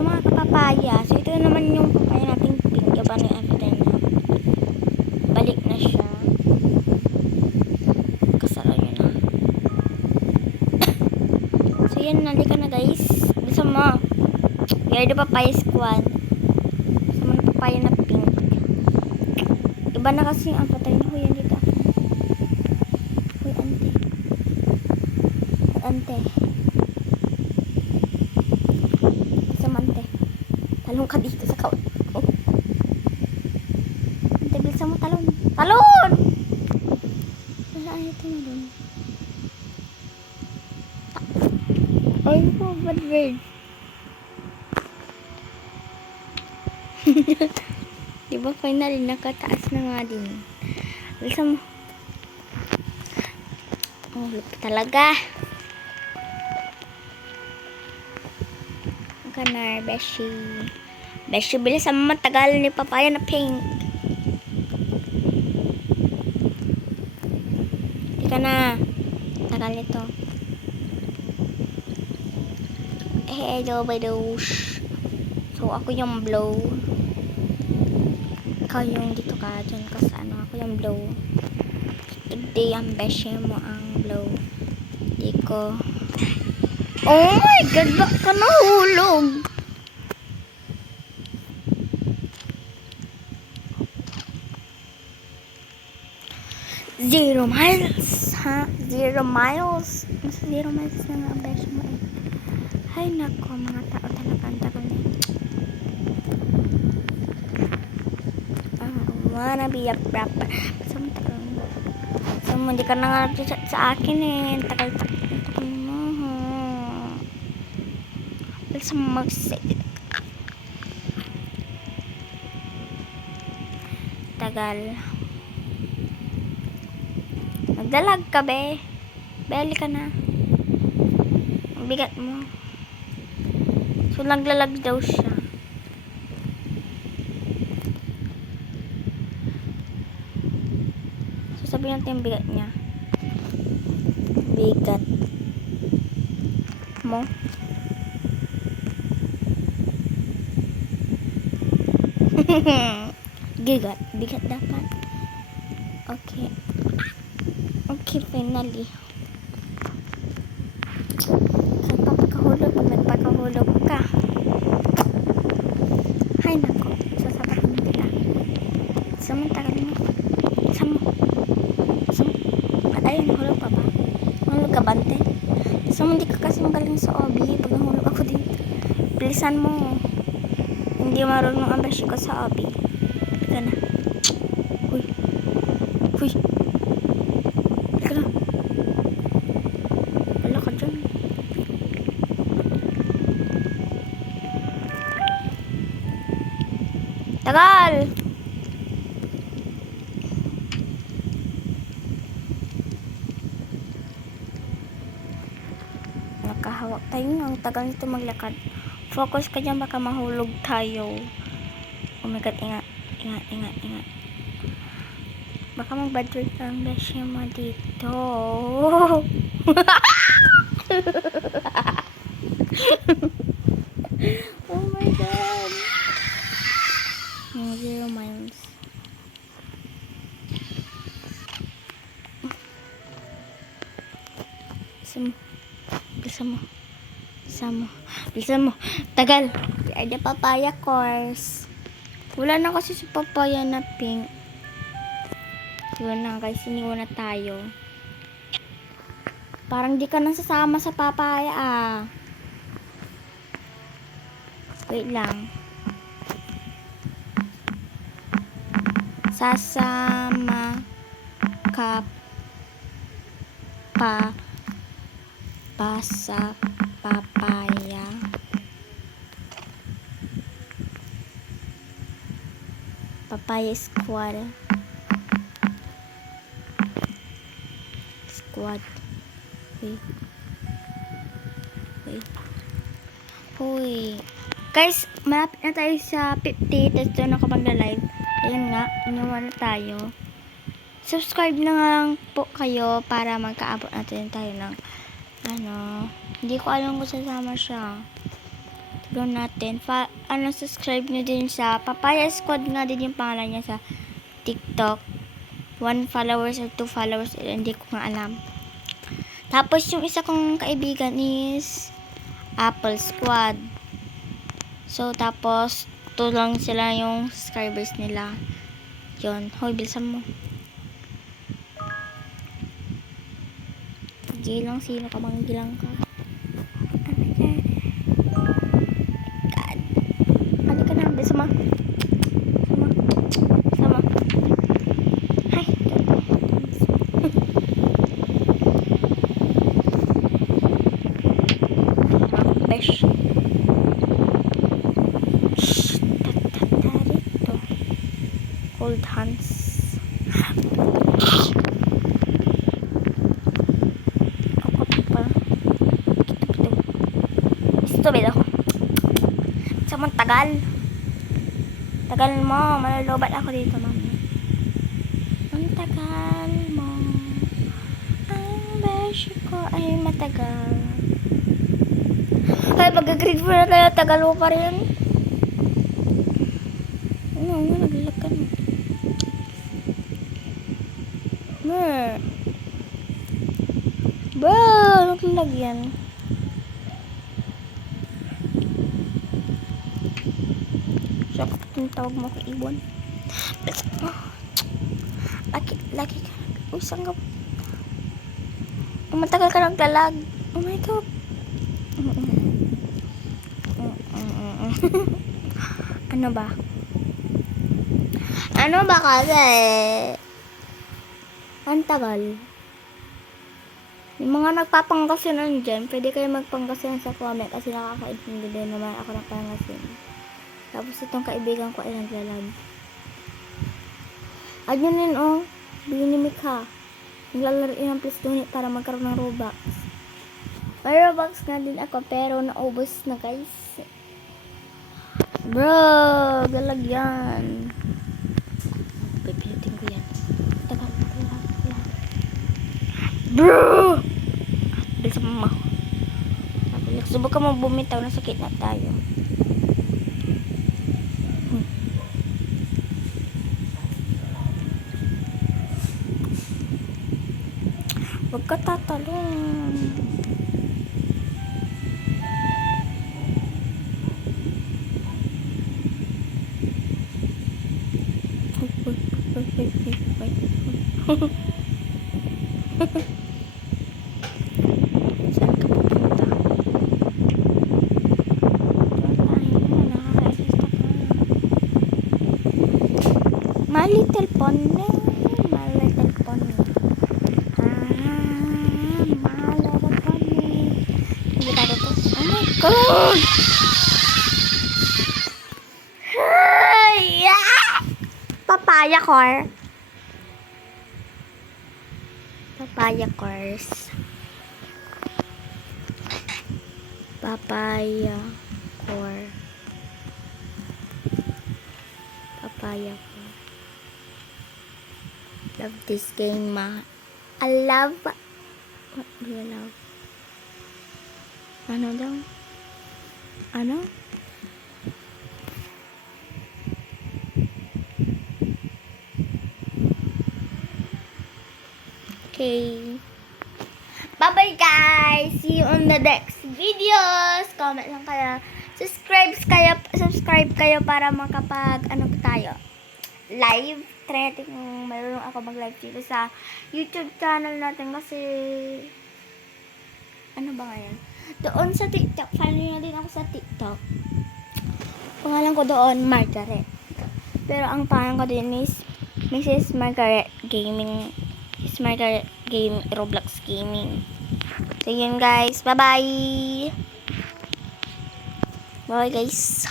Hello mga kapapaya. So ito naman yung papaya nating pink. Iba na yung after niya. Balik na siya. Kasara yun na. So yan, nalika na guys. Gusto mo. We are the papaya squad. Gusto mo na papaya na pink. Iba na kasi ang patay niya. Huy, yan dito. Huy, ante. Ante. Ante. Talong ka dito sa kaon. Ante, bilisan mo talon. Talon! Wala ito na dun. Ay po, bad bird. Diba finally nakataas na nga din. Bilisan mo. Oh, lupa talaga. Kanar, Beshi. Beshi, bilis ang matagal ni papaya na pink. Hindi ka na. Tagal nito. Hello, badosh. So, ako yung blow. Ikaw yung dito ka. Diyan ka sa ano. Ako yung blow. Today, ang Beshi mo ang blow. Hindi ko. Oh my God, bak ka nahulog. Zero miles, ha? 0 miles. Nasa 0 miles na nga ang besh mo eh. Ay nako, mga tao talaga ang tagal na. Wanna be a rapper. So, hindi ka na nga sa akin eh. Tagal sa mag-set. Tagal. Nagdalag ka be. Beli ka na. Ang bigat mo. So naglalag daw siya. So sabihin natin yung bigat niya. Bigat mo. Bigat dapat. Okay. Okay, finally. Saan pa pagkahulog? Magpagkahulog ka. Ay, nako. Sasabatin kita. Samantagal mo. Samo. Ay, nahulog pa ba? Nahulog ka, bante? Hindi ka kasi magaling sa obi. Pag nahulog ako dito. Bilisan mo. Hindi marunong ang beshi ko sa obi. Ika na. Huy. Huy. Ika na. Wala ka dyan. Tagal! Nakahawak tayo. Ang tagal nito maglakad. Focus ka dyan, baka mahulog tayo. Oh my God, ingat. Baka mag-bad trip ang beshi mo dito. Oh my God. 0 miles. Bilisan mo. Tagal. Ada papaya course. Wala na kasi si papaya na pink. Yun na guys, siniwan na tayo. Parang di ka nang sasama sa papaya ah. Wait lang. Sasama ka pa sa papaya. Papaya squad. Wait. Huy. Guys, malapit na tayo sa 50. Tapos doon ako magla-live. Ayun nga, inuwan na tayo. Subscribe na lang po kayo para magkaabot natin tayo ng hindi ko alam kung sasama siya. Go natin. Subscribe nyo din sa Papaya Squad nga din yung pangalan niya sa TikTok. 1 followers or 2 followers, hindi ko nga alam. Tapos yung isa kong kaibigan is Apple Squad. So tapos 2 lang sila yung subscribers nila. Yun. Hoy, bilisan mo. Gilang, sino ka bang gilang ka? God. Ano ka na? Bilisan mo. Sama. Hi. Besh. Dito. Hold hands. Stupid ako. Samang tagal. Tagal mo. Malalobat ako dito, mami. Ang tagal mo. Ang beshi ko ay matagal. Ay, pagka-grade 4 na tayo, tagal mo pa rin. Ano, naglalak ka na. Bro, naglalag yan. So, kapag tawag mo kay Ibon. Lagi ka. Uy, saan ka? Matagal ka naglalag. Oh my God. Ano ba? Ano ba kasi? Ang tagal. Yung mga nagpapangasinan dyan, pwede kayo magpangasinan sa comment kasi nakakaintindi din naman ako ng pangasin. Tapos itong kaibigan ko ay naglalag. Add nyo rin, oh. Bigyan ni Mika. Naglalaro yun ng plus donate para magkaroon ng Robux. May Robux nga din ako pero naubos na, guys. Bro, galag yan. Pipilitin ko yan. Tagal. Bro! Bilis sa mama. Subukan mo bumitaw, nasakit na tayo. Huwag ka tatalon. Saan ka pupunta? My little pony. My little pony. My little pony. Hindi ka dito. Oh my God! Papaya core. Papaya cores. Papaya core. Papaya core. Love this game, ma. I love. What do you love? Ano daw? Ano? Okay. Bye-bye, guys. See you on the next videos. Comment lang kayo. Subscribe kayo para makapag tayo. Live. Try natin kung mayroon ako mag-live dito sa YouTube channel natin kasi ano ba ngayon? Doon sa TikTok. Follow nyo din ako sa TikTok. Pangalan ko doon, Margaret. Pero ang pangalan ko din is Mrs. Margaret Gaming. Mrs. Margaret Game Roblox Gaming. So yun, guys. Bye-bye. Bye, guys.